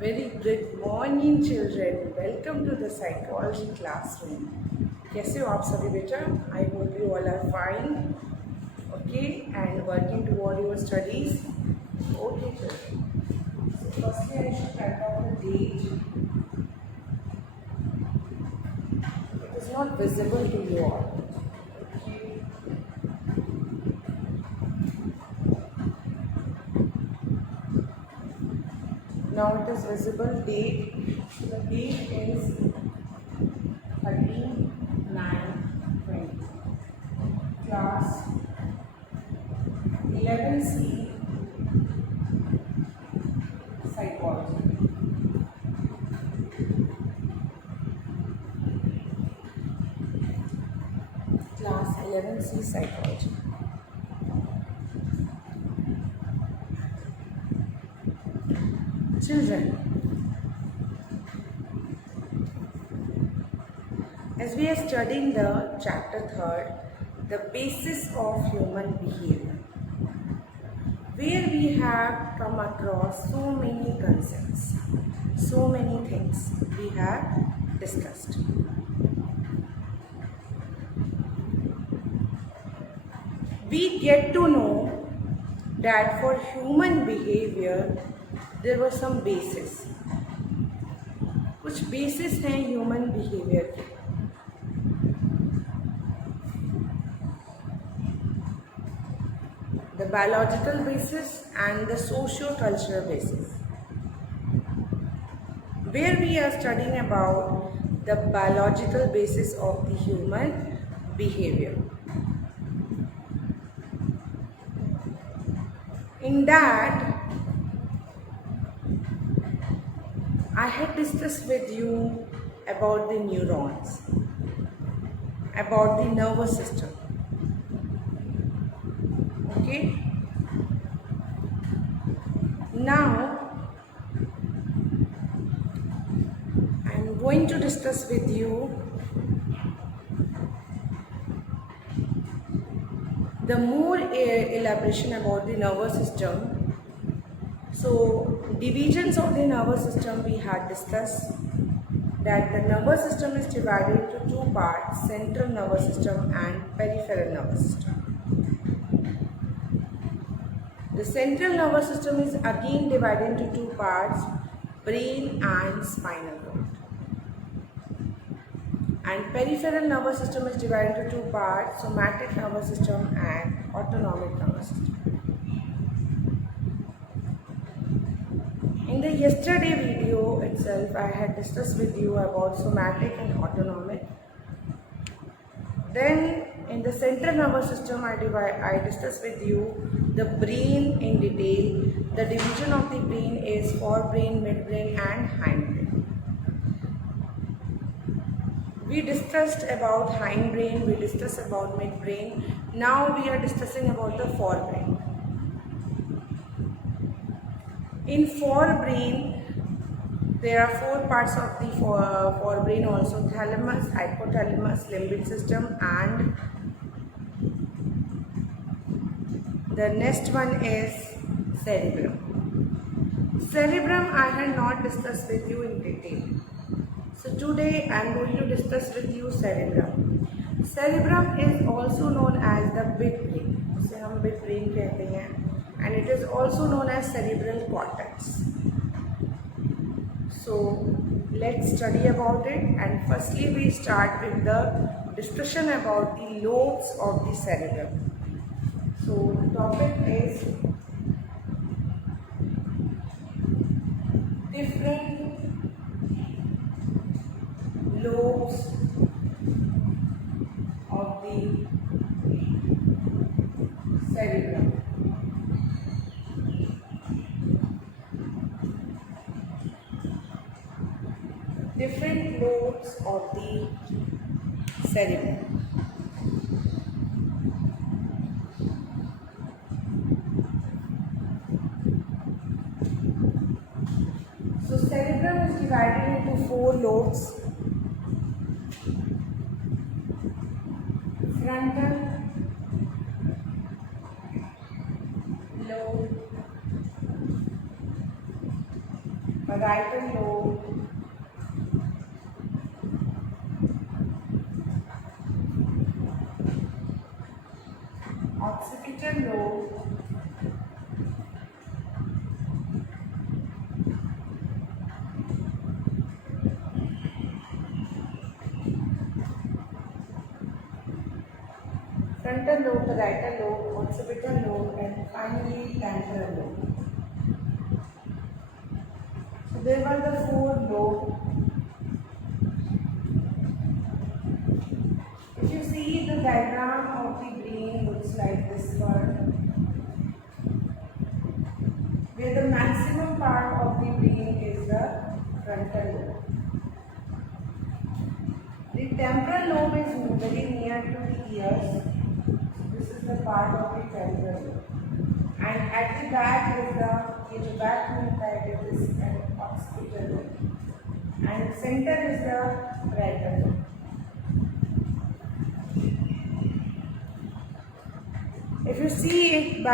Very good morning children. Welcome to the psychology classroom. कैसे हो आप सभी बेटा? I hope you all are fine. Okay, and working toward your studies. Okay, children. So firstly, I should write down the date. It is not visible to you all. Okay. Now it is visible date. So the date is 13/9/20. Class 11C Psychology. Class 11C Psychology. Children, as we are studying the chapter 3rd, the basis of human behavior, where we have come across so many concepts, so many things we have discussed. We get to know that for human behavior there were some basis. कुछ basis हैं human behavior के. The biological basis and the socio-cultural basis. Where we are studying about the biological basis of the human behavior. In that, I had discussed with you about the neurons, about the nervous system. Okay? Now, I am going to discuss with you the more elaboration about the nervous system. So, divisions of the nervous system we had discussed that the nervous system is divided into two parts, central nervous system and peripheral nervous system. The central nervous system is again divided into two parts, brain and spinal cord. And peripheral nervous system is divided into two parts, somatic nervous system and autonomic nervous system. In the yesterday video itself, I had discussed with you about somatic and autonomic. Then in the central nervous system, I discussed with you the brain in detail. The division of the brain is forebrain, midbrain and hindbrain. We discussed about hindbrain, we discussed about midbrain. Now we are discussing about the forebrain. In forebrain, there are four parts of the forebrain also: thalamus, hypothalamus, limbic system, and the next one is cerebrum. Cerebrum I had not discussed with you in detail. So today I am going to discuss with you cerebrum. Cerebrum is also known as the big brain. उसे हम big brain कहते हैं. And it is also known as cerebral cortex. So let's study about it, and firstly we start with the discussion about the lobes of the cerebrum. So the topic is different lobes of the cerebrum. Different lobes of the cerebrum. So cerebrum is divided into four lobes: frontal lobe, parietal lobe, occipital lobe, frontal lobe, parietal lobe, occipital lobe, and finally temporal lobe. So there were the four lobes. If you see the diagram of the brain looks like this one, where the maximum part of the brain is the frontal lobe. The temporal lobe is very near to the ears. This is the part of the temporal lobe. And at the back is the back it is an occipital lobe. And center is the parietal lobe. If you see it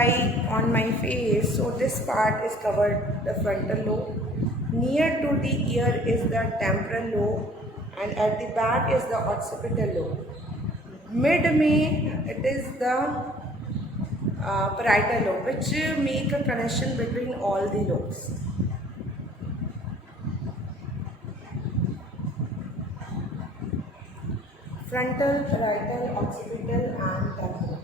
on my face, so this part is covered the frontal lobe. Near to the ear is the temporal lobe, and at the back is the occipital lobe. Mid में it is the parietal lobe, which make a connection between all the lobes. Frontal, parietal, occipital, and temporal.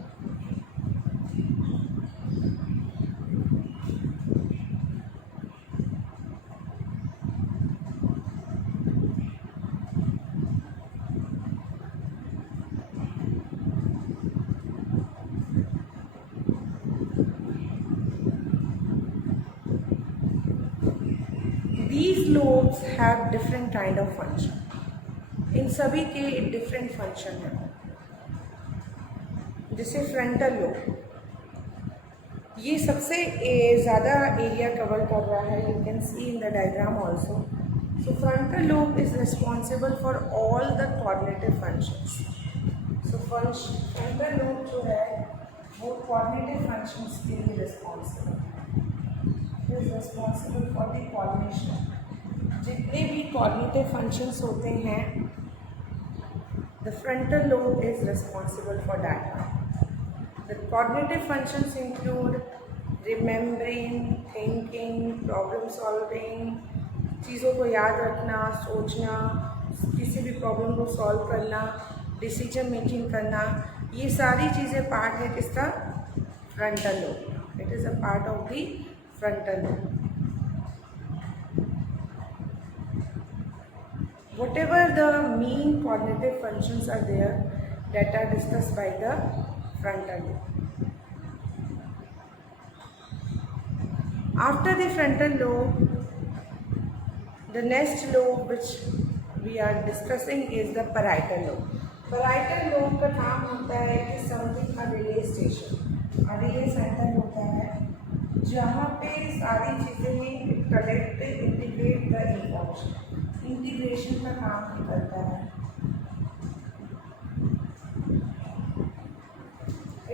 These lobes have different kind of function. इन सभी के different function है. जैसे frontal lobe, ये सबसे ज़्यादा area cover कर रहा है. You can see in the diagram also. So frontal lobe is responsible for all the cognitive functions. So frontal lobe जो है वो cognitive functions के लिए responsible. is responsible for the cognition. जितने भी cognitive functions होते हैं, the frontal lobe is responsible for that. The cognitive functions include remembering, thinking, problem solving, चीज़ों को याद रखना, सोचना, किसी भी प्रॉब्लम को सॉल्व करना, डिसीजन मेकिंग करना, ये सारी चीज़ें पार्ट है किसका? Frontal lobe. It is a part of the frontal lobe. Whatever the main cognitive functions are there that are discussed by the frontal lobe. After the frontal lobe, the next lobe which we are discussing is the parietal lobe. Parietal lobe का काम होता है कि something a relay station, a relay center होता है जहाँ पे सारी चीज़ें collect integrate the information, integration का काम करता है.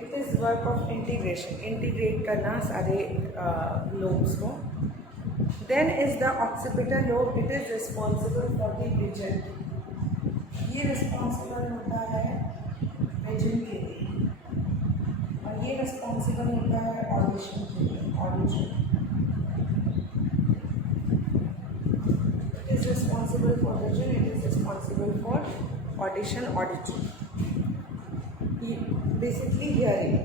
It is work of integration, integrate करना सारे लोब्स को. Then is the occipital lobe. It is responsible for the vision. ये रिस्पॉन्सिबल होता है विजन के लिए, और ये रिस्पॉन्सिबल होता है ऑडिशन के लिए. Audition. It is responsible for vision. It is responsible for audition, auditory. Basically hearing.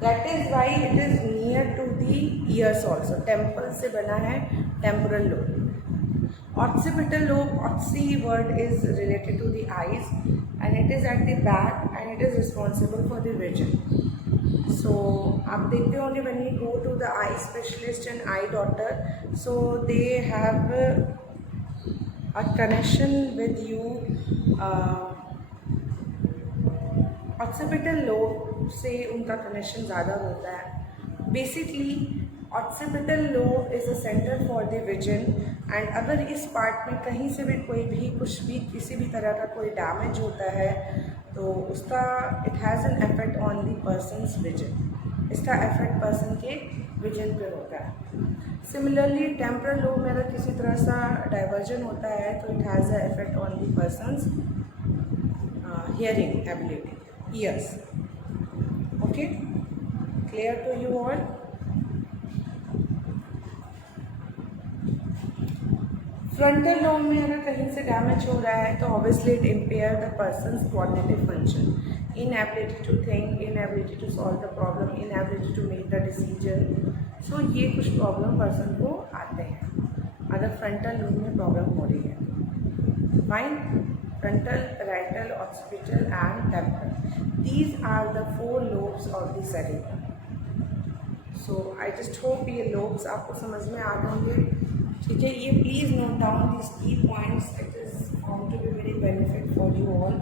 That is why it is near to the ears also. Temple से बना है temporal lobe. Occipital lobe, occi word is related to the eyes, and it is at the back, and it is responsible for the vision. So आप देखते होंगे when you go to the eye specialist and eye doctor, so they have a connection with you. Occipital lobe से उनका connection ज़्यादा होता है. Basically occipital lobe is a center for the vision, and अगर इस part में कहीं से भी कोई भी कुछ भी किसी भी तरह का कोई डैमेज होता है तो उसका it has an effect on the person's vision. इसका effect person के विजन पे होता है। सिमिलरली टेम्पोरल लोब में अगर किसी तरह सा डाइवर्जन होता है तो it has a effect on the person's hearing ability, ears. Okay, clear to you all? Frontal lobe में अगर कहीं से डैमेज हो रहा है तो obviously it impair the person's cognitive function, inability to think, inability to solve the problem, inability to make the decision. So ये कुछ प्रॉब्लम पर्सन को आते हैं अगर फ्रंटल लोब में प्रॉब्लम हो रही है। Fine, frontal, parietal, occipital and temporal, these are the 4 lobes of the cerebrum. So I just hope ये लोब्स आपको समझ में आ गए होंगे। ठीक है, ये please note down this key points, it is found to be very benefit for you all.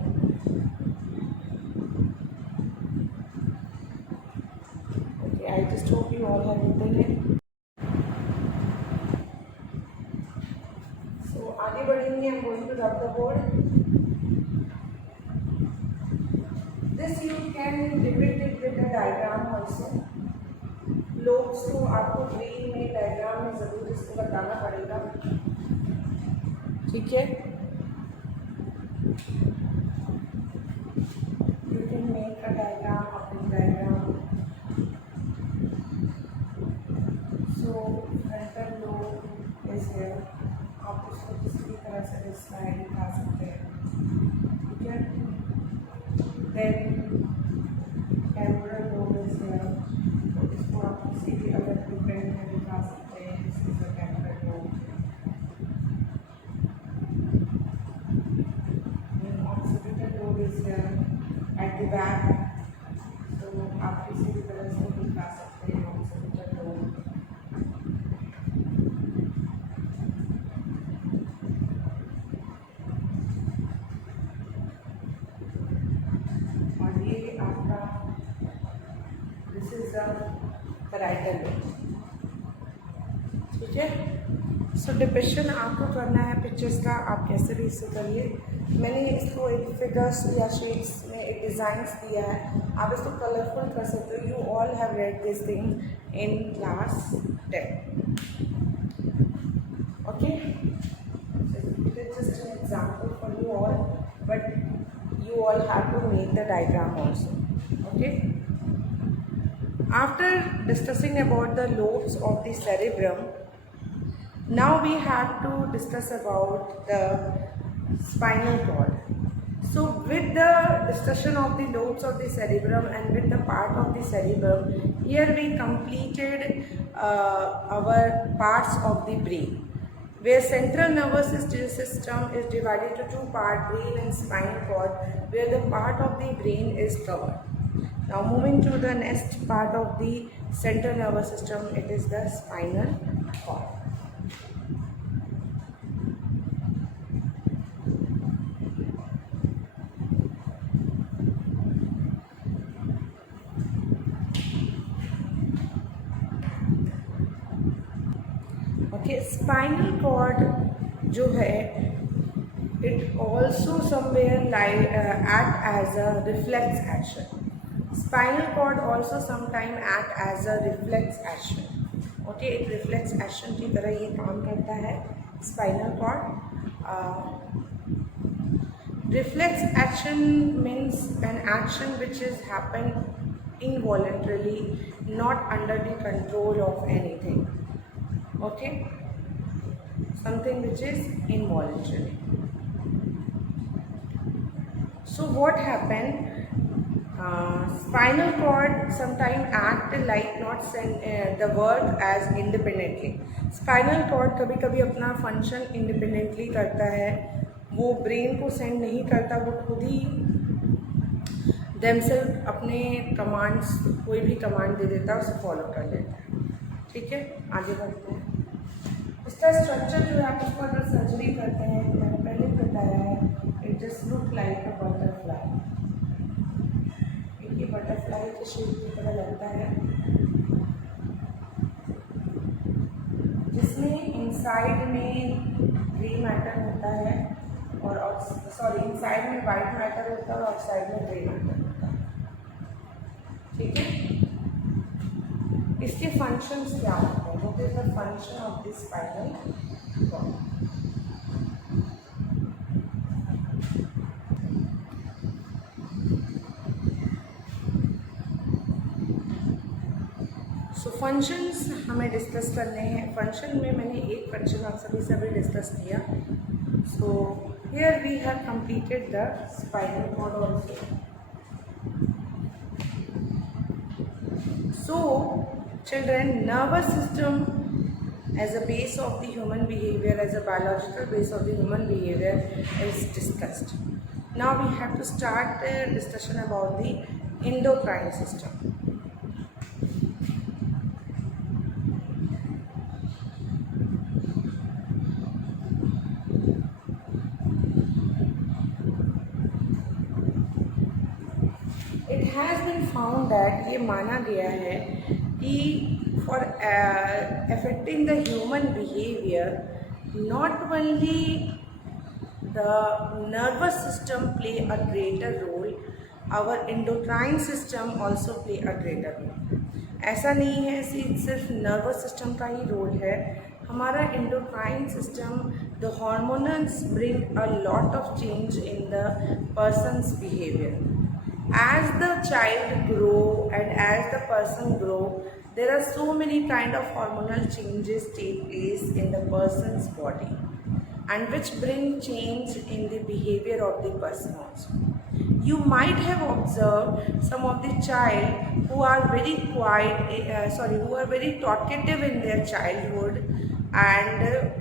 Okay, I just hope you all have written it. So आगे बढ़ेंगे, I am going to rub the board. This you can depict it with the diagram also. Lobes को आपको brain में diagram में ज़रूर इसको बताना पड़ेगा। ठीक है, you can make a diagram, अपनी diagram. So frontal lobe is here, आप उसको किसी भी तरह से डिस्क्राइब दिखा सकते हैं। ठीक है, then temporal lobe is here, इसको आप किसी भी अलग डिपेंड में दिखा सकते हैं। This is a temporal lobe. Occipital lobe is here at the back, तो आप किसी भी तरह से दिखा सकते हैं ऑक्सीपिटल लोब। और ये आपका this is the parietal lobe. ठीक है, सो डिपिक्शन आपको करना है पिक्चर्स का, आप कैसे भी इससे करिए। मैंने इसको एक फिगर्स या शेड्स में एक डिज़ाइंस दिया है, आप इसको कलरफुल कर सकते हो। You all have read this thing in class 10। Okay, it is just an example for you all, but you all have to make the diagram also. Okay, after discussing about the lobes of the cerebrum, now we have to discuss about the spinal cord. So with the discussion of the lobes of the cerebrum and with the part of the cerebrum, here we completed our parts of the brain, where central nervous system is divided to 2 parts, brain and spinal cord, where the part of the brain is covered. Now moving to the next part of the central nervous system, it is the spinal cord. Okay, spinal cord जो है, it also somewhere act as a reflex action. Spinal cord also sometime act as a reflex action. Okay, एक reflex action की तरह ये काम करता है spinal cord. Reflex action means an action which is happen involuntarily, not under the control of anything. Okay, something which is involuntary. So what happened? Spinal cord sometimes act like not send the work as independently. Spinal cord कभी कभी अपना function independently करता है, वो brain को send नहीं करता, वो खुद ही देमसेल्फ अपने कमांड्स, कोई भी कमांड दे देता है, उसे फॉलो कर लेता है। ठीक है, आगे बढ़ते हैं। इसका स्ट्रक्चर जो है, आप उसको अगर सर्जरी करते हैं, मैंने पहले बताया है, it just look like a butterfly. ये बटरफ्लाई के शेप की तरह लगता है, जिसमें इनसाइड में ग्रे मैटर होता है और इनसाइड में वाइट मैटर होता है और आउटसाइड में ग्रे मैटर होता है। ठीक है, इसके फंक्शंस क्या होते हैं? What is the function of this spinal cord? So functions हमें डिस्कस करने हैं। फंक्शन में मैंने एक फंक्शन आप सभी से अभी डिस्कस किया। So here we have completed the spinal cord also. So children, nervous system as a base of the human behavior, as a biological base of the human behavior is discussed. Now we have to start a discussion about the endocrine system. It has been found that ये माना गया है कि for affecting the human behavior, not only the nervous system play a greater role, our endocrine system also play a greater role. ऐसा नहीं है सिर्फ nervous system का ही रोल है। हमारा endocrine system, the hormones bring a lot of change in the person's behavior. As the child grow and as the person grow, there are so many kind of hormonal changes take place in the person's body, and which bring change in the behavior of the person also. You might have observed some of the child who are very who are very talkative in their childhood, and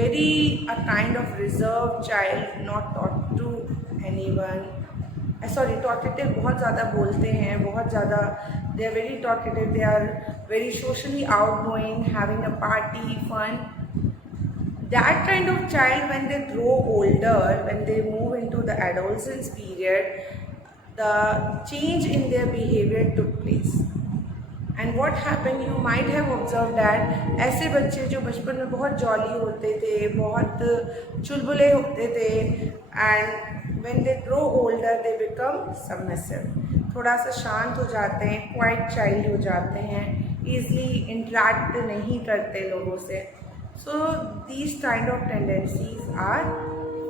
very a kind of reserved child, not talk to anyone. Talkative, बहुत ज़्यादा बोलते हैं, बहुत ज़्यादा they are very talkative, they are very socially outgoing, having a party fun. That kind of child, when they grow older, when they move into the adolescence period, the change in their behavior took place. And what happened, you might have observed that ऐसे बच्चे जो बचपन में बहुत jolly होते थे, बहुत चुलबुले होते थे, and when they grow older they become submissive, थोड़ा सा शांत हो जाते हैं, क्वाइट चाइल्ड हो जाते हैं, ईजिली इंटरेक्ट नहीं करते लोगों से. So these kind of tendencies are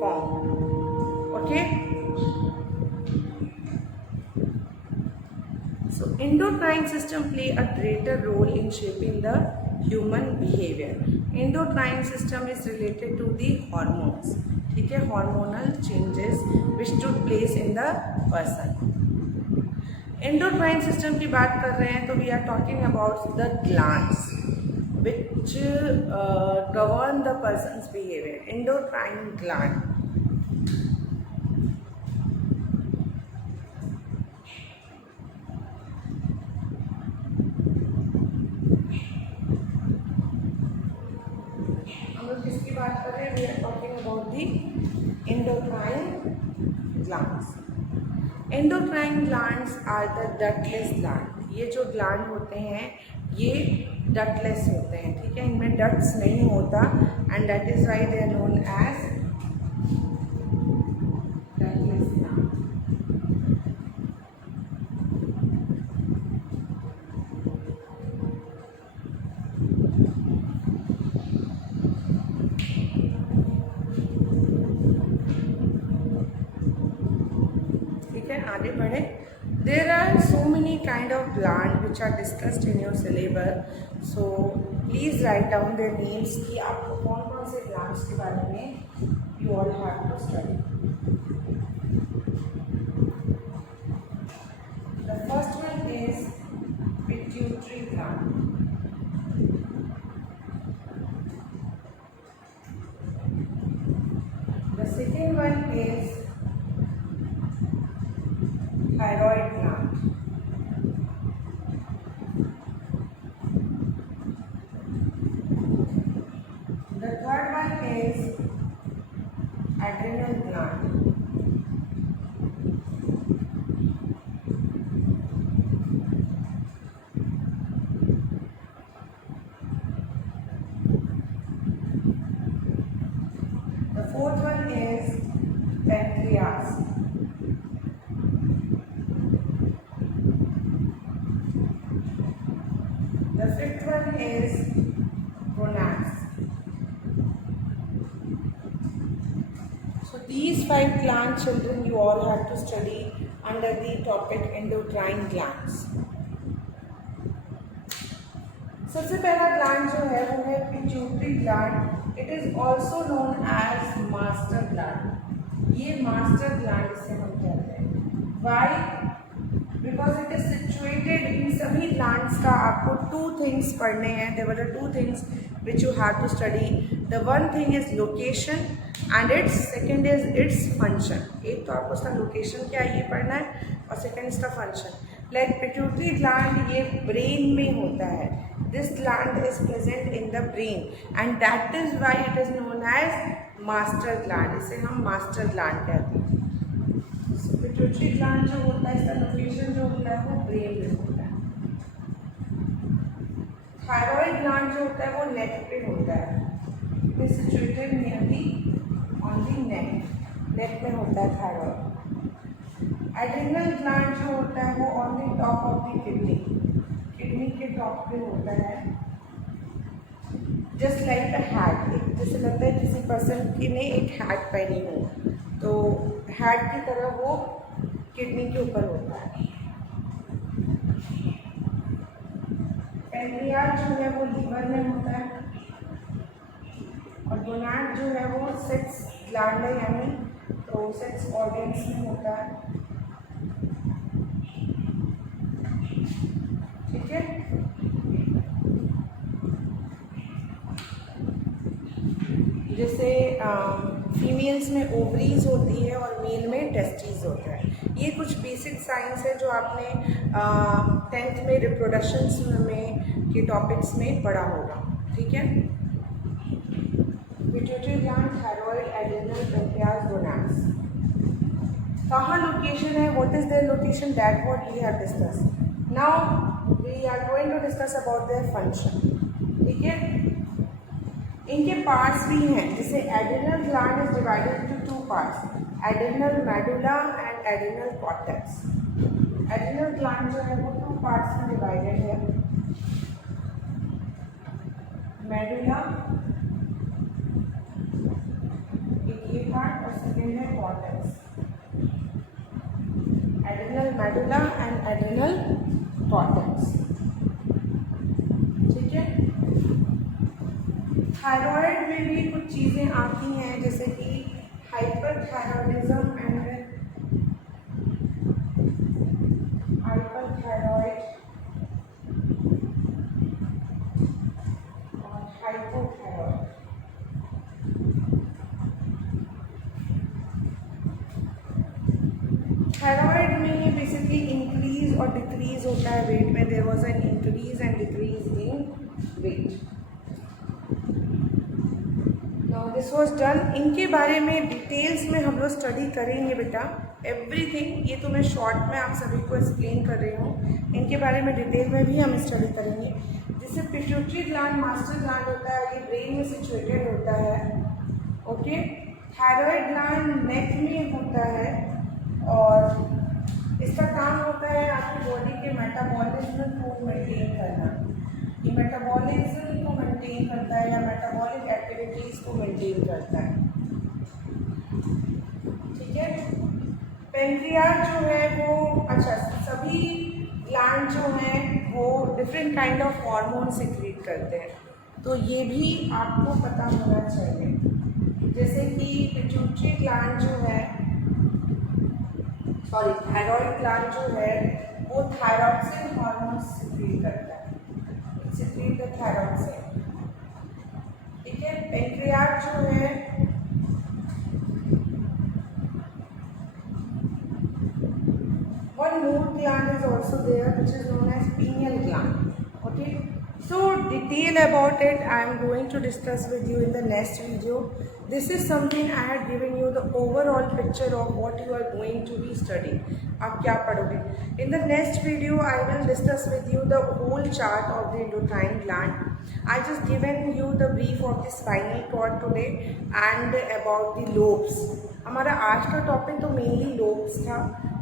formed. Okay. So endocrine system play a greater role in shaping the human behavior. Endocrine system is related to the hormones. ठीक है, hormonal changes which took place in the person. Endocrine system की बात कर रहे हैं तो we are talking about the glands which govern the person's behavior. Endocrine gland. हम लोग किसकी बात कर रहे हैं? We are talking about the endocrine glands. Endocrine glands are the ductless gland. ये जो gland होते हैं ये ductless होते हैं, ठीक है, इनमें ducts नहीं होता, and that is why they are known as ductless gland. ठीक है, आगे बढ़े. There are so many kind of gland which are discussed in your syllabus. So please write down their names कि आपको कौन-कौन से glands के बारे में you all have to study. The first one is pituitary gland. The second one is thyroid gland. The third one is adrenal gland. is gonads. So these 5 gland children you all have to study under the topic endocrine glands. सबसे पहला gland जो है वो है pituitary gland. It is also known as master gland. ये master gland इसे हम कहते हैं. Why? Because it is situated. इन सभी ग्लैंड्स का आपको 2 थिंग्स पढ़ने हैं. There were 2 things which you have to study. The one thing is location and its second is its function. एक तो आपको उसका लोकेशन क्या है ये पढ़ना है और सेकेंड इसका फंक्शन. लाइक पिट्यूटरी ग्लैंड ये ब्रेन में होता है. This gland is present in the brain and that is why it is known as master gland. इसे हम master gland कहते हैं. So, pituitary gland जो होता है इसका लोकेशन जो होता है वो ब्रेन में होता है. थायराइड ग्लैंड जो होता है वो नेक पे होता है. It is situated nearly on the neck. नेक में होता है थायराइड. एड्रिनल ग्लैंड जो होता है वो on the top of the kidney. Kidney के टॉप पे होता है. जस्ट लाइक अ हैट. जैसे लगता है किसी पर्सन की ने एक हैट पहनी हो तो हैट की तरह वो किडनी के ऊपर होता है. पैनक्रियाज जो है वो लीवर में होता है और गोनाड जो है वो सेक्स ग्लैंड है यानी तो सेक्स ऑर्गन्स में होता है. ठीक है. जैसे फीमेल्स में ओवरीज होती है और मेल में टेस्टिस होता है. ये कुछ बेसिक साइंस है जो आपने 10th में रिप्रोडक्शंस में के टॉपिक्स में पढ़ा होगा. ठीक है. Pituitary gland, thyroid, adrenal, pancreas, gonads. कहाँ लोकेशन है? What is their location? That what we have discuss. Now we are going to discuss about their function. ठीक है. इनके पार्ट्स भी हैं. जैसे adrenal gland is divided into 2 parts, adrenal medulla and adrenal cortex. Adrenal gland जो है वो 2 parts में डिवाइडेड है. मेडुला एक ये पार्ट और सेकेंड है cortex. Adrenal medulla and adrenal cortex. ठीक है. थायराइड में भी कुछ चीज़ें आती हैं जैसे कि हाइपरथायरॉयडिज्म एंड हाइपरथायरॉइड और हाइपोथायरॉइड. थायराइड में बेसिकली इंक्रीज और डिक्रीज होता है वेट में. There was an increase and decrease in weight. This was done. इनके बारे में डिटेल्स में हम लोग स्टडी करेंगे बेटा. एवरीथिंग ये तो मैं शॉर्ट में आप सभी को एक्सप्लेन कर रही हूँ. इनके बारे में डिटेल में भी हम स्टडी करेंगे. जैसे पिट्यूटरी ग्लैंड मास्टर ग्लैंड होता है, ये ब्रेन में सिचुएटेड होता है. ओके. थायराइड ग्लैंड नेक में होता है और इसका काम होता है आपकी बॉडी के मेटाबॉलिज्म को मेंटेन करना. ये मेटाबॉलिज्म को मेंटेन करता है या मेटाबॉलिक एक्टिविटीज़ को मेंटेन करता है. ठीक है. पैनक्रियाज जो है वो सभी ग्लैंड जो हैं वो different kind of hormone secrete करते हैं. तो ये भी आपको पता होना चाहिए. जैसे कि पिट्यूटरी ग्लैंड जो है थायराइड ग्लैंड जो है वो थायरॉक्सिन हार्मोन सिक्रीट करता है. Secrete the thyroxine. ठीक है. पैनक्रियाज जो है one more gland is also there which is known as pineal gland. Okay. So detail about it I am going to discuss with you in the next video. This is something I had given you the overall picture of what you are going to be studying. आप क्या पढ़ोगे? In the next video I will discuss with you the whole chart of the endocrine gland. I just given you the brief of the spinal cord today and about the lobes. हमारा आज का topic तो mainly lobes था.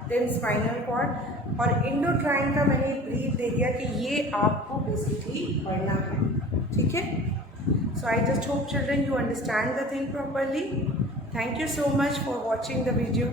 Then spinal cord, और endocrine का मैंने brief दे दिया कि ये आपको बेसिकली पढ़ना है, ठीक है। So I just hope children you understand the thing properly. Thank you so much for watching the video.